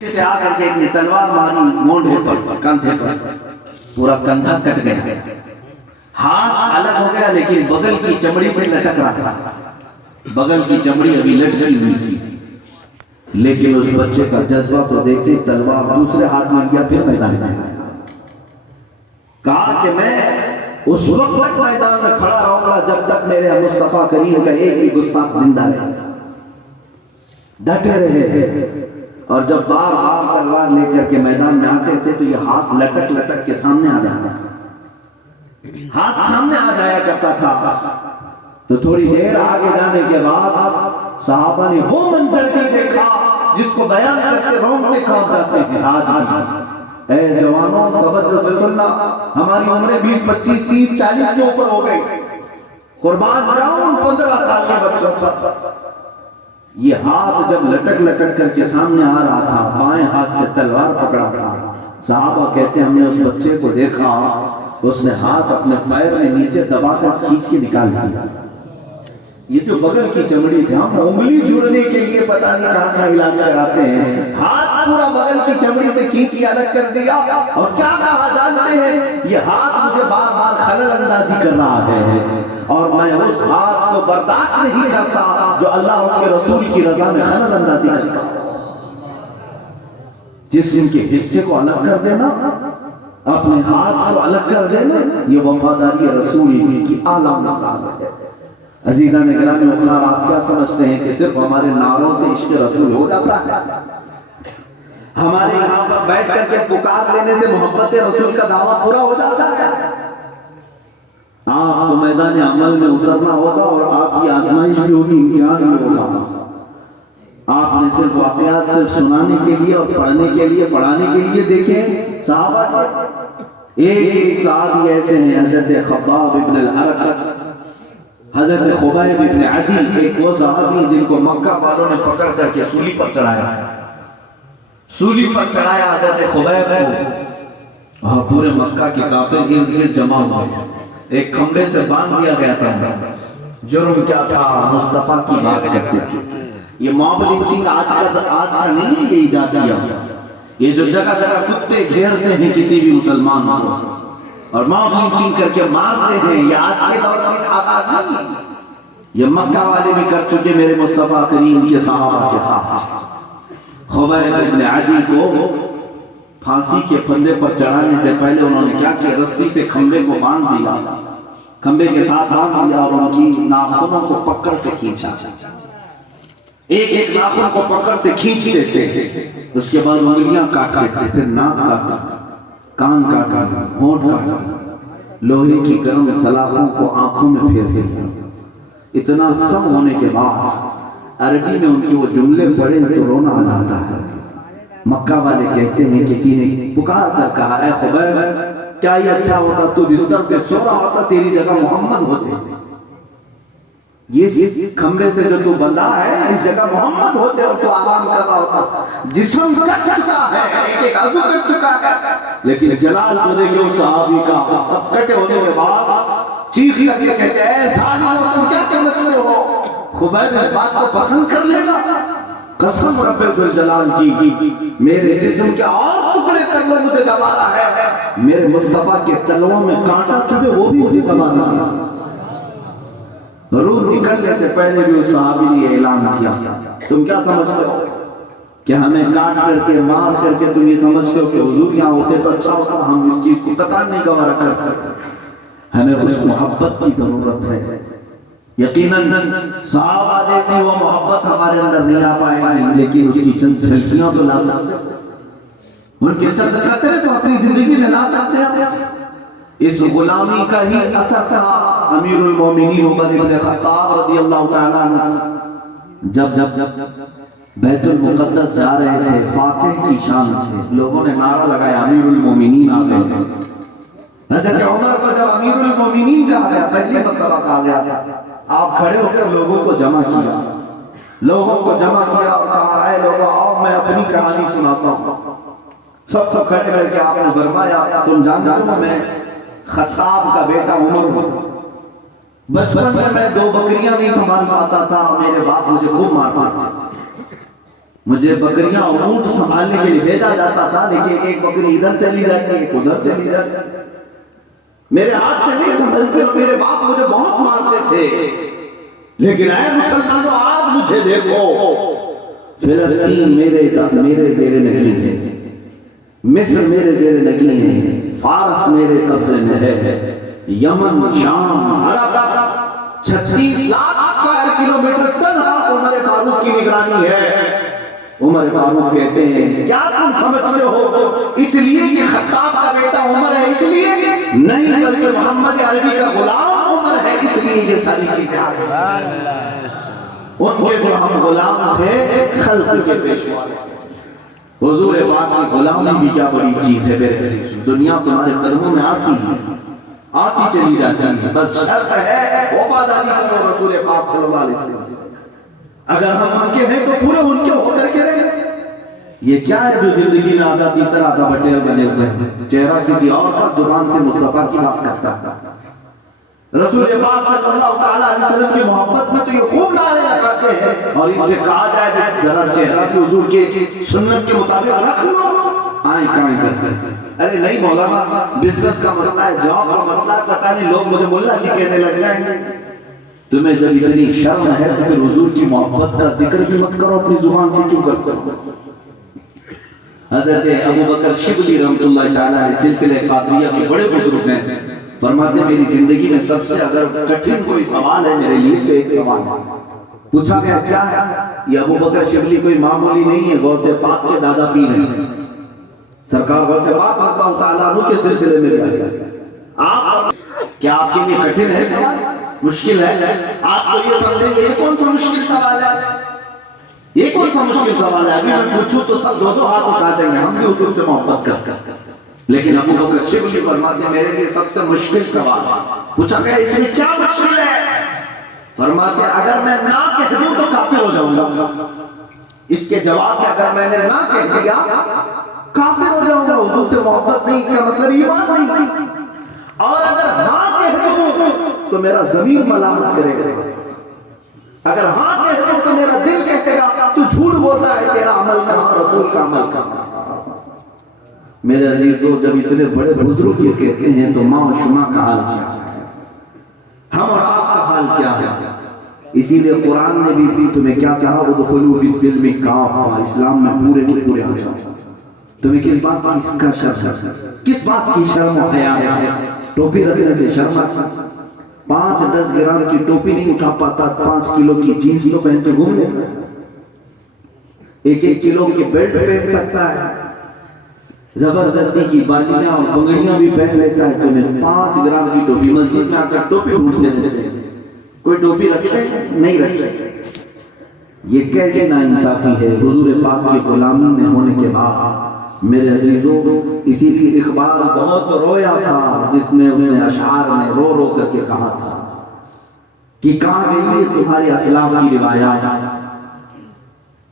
سے آ کر کے ایک نے تلوار ماری مونڈے پر، کندھے پر، پورا کندھا کٹ گیا، ہاتھ الگ ہو گیا لیکن بغل کی چمڑی سے لٹک رہا تھا، بغل کی چمڑی ابھی لٹکی ہوئی تھی، لیکن اس بچے کا جذبہ تو دیکھے تلوار دوسرے ہاتھ میں لیا، پھر میدان میں کہا کہ میں اس وقت تک میدان میں کھڑا رہوں گا جب تک میرے مصطفیٰ کریم کا ایک بھی گستاخ زندہ رہے، ڈٹے رہے۔ اور جب بار بار تلوار لے کر کے میدان میں آتے تھے تو یہ ہاتھ لٹک لٹک کے سامنے آ جاتا تھا، ہاتھ سامنے آ جایا کرتا تھا۔ تو تھوڑی دیر آگے جانے کے بعد صحابہ نے وہ منظر بھی دیکھا جس کو بیان کر کے رونگٹے کھڑ جاتے ہیں۔ آج اے جوانوں توجہ سے سننا، ہماری عمریں 20 25 30 40 کے اوپر ہو گئی، قربان جاؤں 15 سال کے بچوں پر یہ ہاتھ جب لٹک لٹک کر کے سامنے آ رہا تھا، بائیں ہاتھ سے تلوار پکڑا تھا، صحابہ کہتے ہیں ہم نے اس بچے کو دیکھا، اس نے ہاتھ اپنے پیر میں نیچے دبا کر کھینچ کے نکال دیا۔ یہ جو بغل کی چمڑی سے ہم انگلی جڑنے کے لیے پتہ نہیں کہاں کا علاج کراتے ہیں، ہاتھ پورا بغل کی چمڑی سے کھینچ کے الگ کر دیا، اور کیا کہا جانتے ہیں، یہ ہاتھ مجھے بار بار خلل اندازی کر رہا ہے اور میں اس ہاتھ کو برداشت نہیں کرتا جو اللہ اس کے رسول کی رضا میں خلل اندازی کرتا۔ جسم کے حصے کو الگ کر دینا، اپنے ہاتھ کو الگ کر دینا، یہ وفاداری رسول کی اعلیٰ مثال ہے۔ عزیزان گرامی مختار، آپ کیا سمجھتے ہیں کہ صرف ہمارے نعروں سے عشق رسول ہو جاتا ہے؟ ہمارے یہاں پر بیٹھ کر کے پکار لینے سے محبت رسول کا دعویٰ پورا ہو جاتا ہے؟ آپ کو میدان عمل میں اترنا ہوگا اور آپ کی آزمائش بھی ہوگی، امتحان بھی ہوگا۔ آپ نے صرف واقعات صرف سنانے کے لیے اور پڑھنے کے لیے پڑھانے کے لیے دیکھیں، صحابہ ایک صحابی ایسے ہیں حضرت خباب ابن الارقم، حضرت خبیب ابن عدی، ایک وہ صحابی جن کو مکہ والوں نے پکڑ کر کے سولی پر چڑھایا، سولی پر چڑھایا حضرت خبیب کو، اور پورے مکہ کے کافر ارد گرد جمع ہوئے، ایک کھمبے سے باندھ دیا گیا تھا۔ جرم کیا تھا؟ مصطفیٰ کی بات کرتے تھے۔ یہ موب لنچنگ آج کا نہیں ہے، یہ ایجاد کیا، یہ جو جگہ جگہ کتے گھیرتے ہیں کسی بھی مسلمان کو اور موب لنچنگ کر کے مارتے ہیں، یہ آج کے دور میں آغاز نہیں، یہ مکہ والے بھی کر چکے میرے مصطفیٰ کریم کے صحابہ کے ساتھ۔ خبیب ابن عدی کو پھانسی کے پھندے پر چڑھانے سے پہلے انہوں نے کیا کہ رسی سے کھمبے کو باندھ دیا، کھمبے کے ساتھ باندھ دیا اور ان کی ناخنوں کو پکڑ سے کھینچا، ایک ایک ناخن کو پکڑ سے کھینچتے تھے، اس کے بعد انگلیاں کاٹتے تھے، پھر ناک کاٹا، کان کاٹا، ہونٹ کاٹا، لوہے کی گرم سلاخوں کو آنکھوں میں پھیر دیا۔ اتنا سب ہونے کے بعد عربی میں ان کے وہ جملے پڑھے تو رونا آ جاتا ہے۔ مکہ والے کہتے ہیں کسی نے پکار کر کہا، اے خبیب کیا یہ اچھا ہوتا تو بستر پہ سو رہا ہوتا، تیری جگہ محمد ہوتے، یہ کھمبے سے جو تو بندھا ہے اس جگہ محمد ہوتے اور تو آرام کر رہا ہوتا۔ جسم کٹ چکا ہے، ایک ایک عضو کٹ چکا ہے، لیکن جلال تو دیکھو صحابی کا، سب کٹے ہونے کے بعد چیخ کر کے کہتے ہیں اے ظالموں تم کیا سمجھتے ہو خبیب اس بات کو پسند کر لے گا؟ قسم رب ذوالجلال کی، میرے جسم کے اور ٹکڑے کر لو مجھے گوارا ہے، میرے مصطفیٰ کے تلووں میں کانٹا چبھے وہ بھی مجھے گوارا ہے۔ روح نکلنے سے پہلے بھی اس صحابی نے اعلان کیا، تم کیا سمجھتے ہو کہ ہمیں کاٹ کر کے مار کر کے تم یہ سمجھتے ہو کہ حضور یہاں ہوتے تو اچھا ہوتا؟ ہم اس چیز کو قطعا نہیں گوارا کرتے، ہمیں اس محبت کی ضرورت ہے۔ یقیناً صحابہ جیسی وہ محبت ہمارے اندر نہیں آ پائے گی، لیکن اس کی چند جھلکیاں تو لا سکتے ہیں، ان کے چند قطرے تو اپنی زندگی میں لا سکتے ہیں۔ اس غلامی کا ہی اثر تھا امیر المومنین عمر بن خطاب رضی اللہ تعالیٰ عنہ جب بیت المقدس جا رہے تھے فاتح کی شان سے، لوگوں نے نعرہ لگایا امیر المومنین آ گئے۔ حضرت عمر کو جب امیر المومنین کہا گیا، پہلی مرتبہ کہا گیا، آپ کھڑے ہو کر لوگوں کو جمع کیا، لوگوں کو جمع کیا اور کہا اے لوگوں آؤ میں اپنی کہانی سناتا ہوں۔ سب کو کھڑے کر کے آپ نے فرمایا تم جانتے ہو میں خطاب کا بیٹا عمر ہوں، بچپن میں 2 بکریاں نہیں سنبھال پاتا تھا، میرے باپ مجھے خوب مارتا تھا، مجھے بکریاں اور اونٹ سنبھالنے کے لیے بھیجا جاتا تھا، لیکن ایک بکری ادھر چلی جاتی ہے، ایک ادھر چلی جاتی ہے، میرے ہاتھ سے نہیں سنبھلتے، میرے باپ مجھے بہت مارتے تھے، لیکن اے مسلمانوں آج مجھے دیکھو، فلسطین میرے زیر نگین ہے، مصر میرے زیر نگین ہے، فارس میرے قبضے میں ہے، یمن، شام، عرب 36 لاکھ اسکوائر کلومیٹر تنہا عمر فاروق کی نگرانی ہے۔ عمر فاروق کہتے ہیں کیا تم سمجھتے ہو اس لیے کہ خطاب کا بیٹا عمر ہے اس لیے نہیں، بلکہ محمد عربی کا غلام عمر ہے اس لیے یہ ساری چیزیں آ گئی۔ ان کے جو ہم غلام تھے خلق کے پیشوا، حضور پاک کی غلامی بھی کیا بڑی چیز ہے میرے عزیز، دنیا تمہارے قدموں میں آتی چلی جاتی ہے، بس شرط ہے وفاداری کرو رسول پاک صلی اللہ علیہ وسلم۔ اگر ہم ان کے ہیں تو پورے ان کے ہو کر کے رہیں۔ یہ کیا ہے جو زندگی میں آدھا تیتر آدھا بٹیر بنے ہوئے ہیں، چہرہ کسی اور کا، زبان سے مصطفیٰ کی بات کرتا ہے۔ رسول پاک صلی اللہ علیہ وسلم کی محبت میں تو یہ خوب نعرے لگاتے ہیں، اور ان سے کہا جائے ذرا چہرہ بھی حضور کے سنت کے مطابق رکھ لو، آئیں کائیں کرتے ہیں۔ ارے نہیں مولانا، بزنس کا مسئلہ ہے، جاب کا مسئلہ ہے، پتہ نہیں لوگ مجھے ملا جی کہنے لگ جائیں گے۔ تمہیں جب اتنی شرم ہے تو پھر حضور کی محبت کا ذکر بھی مت کرو، اپنی زبان سے کیوں کرتے ہو؟ حضرت ابو بکر شبلی رحمۃ اللہ تعالیٰ علیہ سلسلہ قادریہ کے بڑے بزرگ ہیں، فرماتے ہیں میری زندگی میں سب سے اگر کٹھن کوئی سوال ہے میرے لیے تو ایک سوال ہے۔ پوچھا گیا کیا ہے؟ یہ ابو بکر شبلی کوئی معمولی نہیں ہے، غوث پاک کے دادا پیر ہیں، سرکار غوث پاک اللہ تعالیٰ عنہ کے سلسلے میں گیا۔ آپ کیا آپ کے لیے کٹھن ہے سوال؟ مشکل ہے؟ آپ کو یہ سمجھیں گے یہ کون سا مشکل سوال ہے؟ یہ کون سا مشکل سوال ہے؟ ابھی میں پوچھوں تو سب دو ہاتھ اٹھا دیں گے، ہم بھی حضور سے محبت کرتے ہیں، لیکن ابو بکر شبلی فرماتے ہیں میرے لیے سب سے مشکل سوال ہے۔ پوچھا گیا اس میں کیا مشکل ہے؟ فرماتے ہیں اگر میں نہ کہہ دوں تو کافر ہو جاؤں گا۔ اس کے جواب میں اگر میں نے نہ کہہ دیا کافر ہو جاؤں گا، حضور سے محبت نہیں، اس کا مطلب ایمان نہیں، اور اگر ہاں کہہ دوں تو میرا ضمیر ملامت کرے گا، اگر ہاں کہہ دوں تو میرا دل کہے گا تو جھوٹ بول رہا ہے، تیرا عمل کا رسول کا عمل کا۔ میرے عزیزو جب اتنے بڑے بزرگ یہ کہتے ہیں تو ماں و شما کا حال کیا ہے، ہم اور آپ کا حال کیا ہے؟ اسی لیے قرآن نے بھی تمہیں کیا کہا، ادخلوا فی السلم کافہ، اسلام میں پورے کے پورے آ جاؤ۔ تمہیں کس بات کی کس بات کی شرم و حیا ہے؟ ٹوپی رکھنے سے شرم آتا؟ 5-10 گرام کی ٹوپی نہیں اٹھا پاتا، 5 کلو کی جینس تو پہن کے گھوم لیتا ہے، 1-1 کلو کی بیلٹ پہن سکتا ہے، زبردستی کی بالیاں اور پگڑیاں بھی پہن لیتا ہے، تمہیں 5 گرام کی ٹوپی، مسجد میں آ کر ٹوپی اٹھتے رہتے ہیں، کوئی ٹوپی رکھتے نہیں رکھتے۔ یہ کیسی ناانصافی ہے حضور پاک کی غلامی میں ہونے کے بعد میرے عزیزو۔ اسی لیے اقبال بہت رویا تھا جس میں اس نے اشعار میں رو رو کر کے کہا تھا کہ کہاں گئی تمہاری اسلاف کی روایات،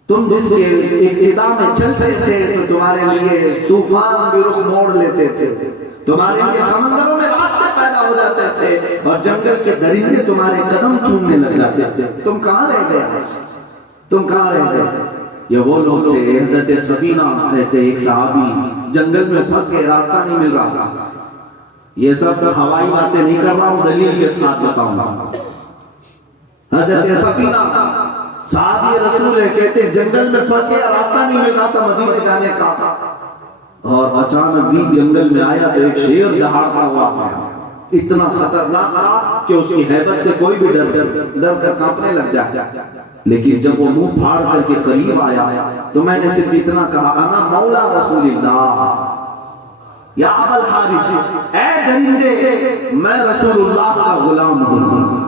تم جس کے اقتدا میں چلتے تھے تو تمہارے لیے طوفان بھی رخ موڑ لیتے تھے، تمہارے لیے سمندروں میں راستے پیدا ہو جاتے تھے، اور جنگل کے درندے تمہارے قدم چومنے لگ جاتے تھے۔ تم کہاں رہ گئے؟ تم کہاں رہ گئے؟ یہ وہ لوگ تھے، حضرت سفینہ کہتے ایک صحابی جنگل میں پھنس گئے، راستہ نہیں مل رہا تھا۔ یہ سب ہوائی باتیں نہیں کر رہا ہوں، دلیل کے ساتھ بتاؤں گا۔ حضرت سفینہ صحابی رسول ہے، کہتے جنگل میں پھنس گیا، راستہ نہیں مل رہا تھا مدینے جانے کا، اور اچانک بھی جنگل میں آیا تو ایک شیر دہاڑتا ہوا آیا، اتنا خطرناک تھا کہ اس کی ہیبت سے کوئی بھی ڈر کر کانپنے لگ جاتا۔ لیکن جب وہ منہ پھاڑ کر کے قریب آیا تو میں نے صرف اتنا کہا انا مولا رسول اللہ یا ابا الحارث، اے درندے میں رسول اللہ کا غلام ہوں۔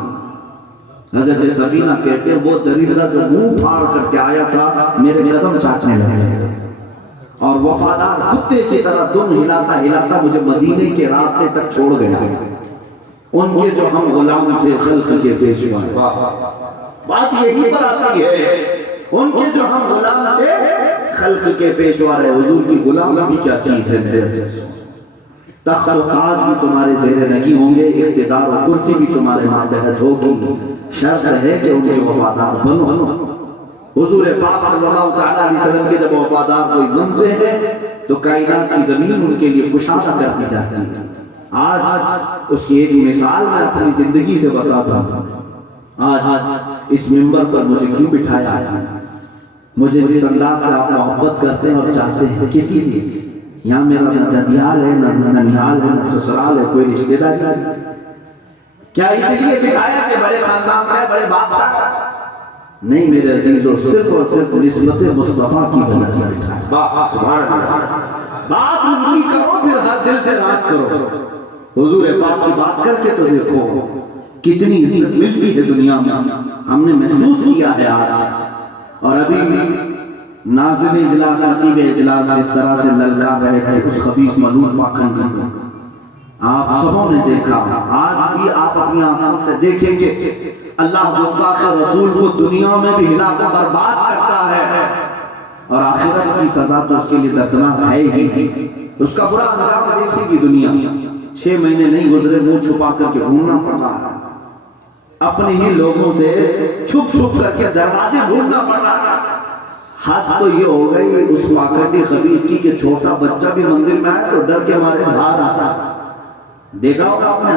حضرت سفینہ کہتے ہیں وہ درندہ جو منہ پھاڑ کر کے آیا تھا میرے قدم چاٹنے لگے، اور وفادار کتے کی طرح دم ہلاتا ہلاتا مجھے مدینے کے راستے تک چھوڑ گیا۔ ان کے جو ہم غلام تھے خلق کے پیشوا، بات یہی پر آتی ہے، ان کے جو ہم غلام تھے خلق کے پیشوا رہے۔ حضور کی غلام بھی کیا چیز ہے میرے عزیز، تخت و تاج بھی تمہارے زیر نگی ہوں گے، اقتدار و کرسی بھی تمہارے ماتحت ہوگی، شرط ہے کہ ان کے وفادار بنو، حضور پاک صلی اللہ تعالیٰ علیہ وسلم کے جب وفادار کوئی بنتے ہیں تو کائنات کی زمین ان کے لیے کشادہ کر دی جاتی ہے۔ آج اس کی ایک مثال میں اپنی زندگی سے بتاتا ہوں۔ آج اس منبر پر مجھے کیوں بٹھایا ہے؟ مجھے جس انداز سے آپ محبت کرتے ہیں اور چاہتے ہیں، کسی لیے یہاں میرا نہ ددیال ہے، نہ ننیال ہے، نہ سسرال ہے، کوئی رشتہ داری ہے؟ کیا اس لیے بٹھایا کہ بڑے خاندان کا ہے، بڑے باپ کا؟ نہیں میرے عزیزو، صرف اور صرف نسبت مصطفیٰ کی وجہ سے بٹھایا۔ سبحان اللہ۔ بات ان کی کرو، پھر ہر دل پہ راج کرو۔ حضور پاک کی بات کر کے تو دیکھو کتنی عزت ملتی ہے دنیا میں، ہم نے محسوس کیا ہے آج۔ اور ابھی ناظم اجلاس، خطیب اجلاس جس طرح سے للکار رہے تھے اس خبیث ملعون پاکھنڈی کو، آپ سبوں نے دیکھا۔ آج بھی آپ اپنی آنکھوں سے دیکھیں گے اللہ گستاخ رسول کو دنیا میں بھی ہلا کر برباد کرتا ہے، اور آخرت کی سزا تو اس کے لیے دردناک ہے ہی۔ اس کا برا انجام دیکھے گی دنیا۔ 6 مہینے نہیں گزرے، منہ چھپا کر کے گھومنا پڑ رہا ہے، اپنے ہی لوگوں سے چھپ چھپ کر کے دروازے ڈھونڈنا پڑ رہا ہے۔ حد تو یہ ہو گئی اس پاکھنڈی خبیث کی کہ چھوٹا بچہ بھی مندر میں آئے تو ڈر کے مارے باہر آتا۔ دیکھا ہوگا آپ نے،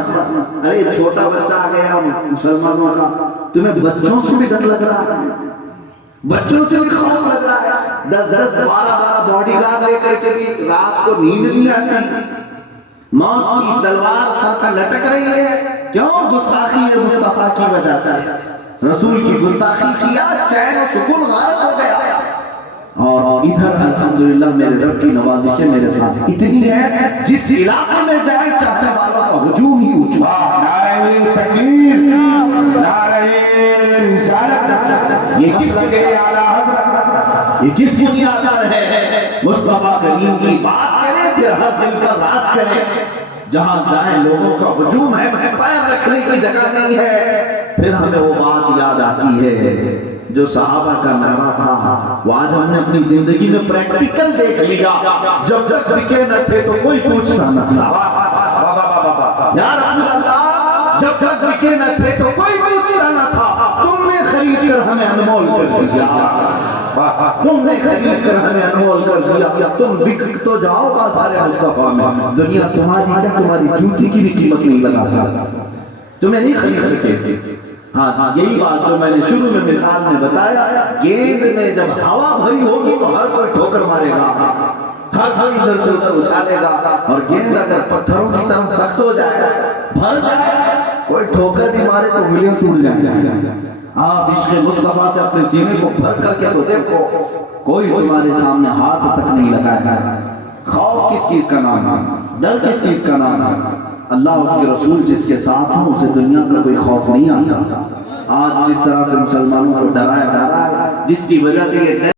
ارے چھوٹا بچہ آ گیا مسلمانوں کا، تمہیں بچوں سے بھی ڈر لگ رہا ہے، بچوں سے بھی خوف لگ رہا ہے۔ 10 12 باڈی گارڈ لے کر کے بھی رات کو نیند نہیں آتی، موت کی تلوار سر پر لٹک رہی ہے۔ کیوں؟ گستاخی مصطفیٰ کی وجہ سے، رسول کی گستاخی کیا، چین و سکون غائب ہو گیا۔ اور ادھر الحمدللہ میرے رب کی نوازشیں میرے ساتھ اتنی ہے، جس علاقے میں جائے چاہنے والوں کا ہجوم ہی اٹھا۔ نعرہ تکبیر، نعرہ رسالت، یہ کس لگے اعلیٰ حضرت، یہ کس بنیاد پر ہے؟ مصطفیٰ کریم کی بات کریں پھر ہر دل پر راج کریں، جہاں جائیں لوگوں کا ہجوم ہے، پیر رکھنے کی جگہ نہیں ہے۔ پھر ہمیں وہ بات یاد آتی ہے جو صحابہ کا نعرہ تھا، وہ آج ہم نے اپنی زندگی میں پریکٹیکل دیکھ لیا۔ جب تک بکے نہ تھے تو کوئی پوچھتا نہ تھا، یا رسول اللہ جب تک بکے نہ تھے تو کوئی پوچھتا نہ تھا، تم نے خرید کر ہمیں انمول کر دیا، تم نے خرید کر ہمیں انمول کر دیا۔ تم بک تو جاؤ بازار مصطفیٰ میں، دنیا تمہاری کیا تمہاری جوتی کی بھی قیمت نہیں لگا سکتا، تمہیں نہیں خرید سکے۔ ہاں یہی بات جو میں نے شروع میں مثال میں بتایا، گیند میں جب ہوا بھری ہوگی تو ہر کوئی ٹھوکر مارے گا، ہر کوئی ادھر سے ادھر اچھالے گا، اور گیند اگر پتھروں کی طرف سخت ہو جائے، بھر جائے، کوئی ٹھوکر بھی مارے تو انگلیاں ٹوٹ جائیں۔ آپ عشق مصطفیٰ سے اپنے سینے کو بھر کر کے تو دیکھو، کوئی تمہارے سامنے ہاتھ تک نہیں لگائے گا۔ خوف کس چیز کا نام ہے؟ ڈر کس چیز کا نام ہے؟ اللہ اس کے رسول جس کے ساتھ ہوں اسے دنیا کا کوئی خوف نہیں آتا۔ آج جس طرح سے مسلمانوں کو ڈرایا جا رہا ہے، جس کی وجہ سے یہ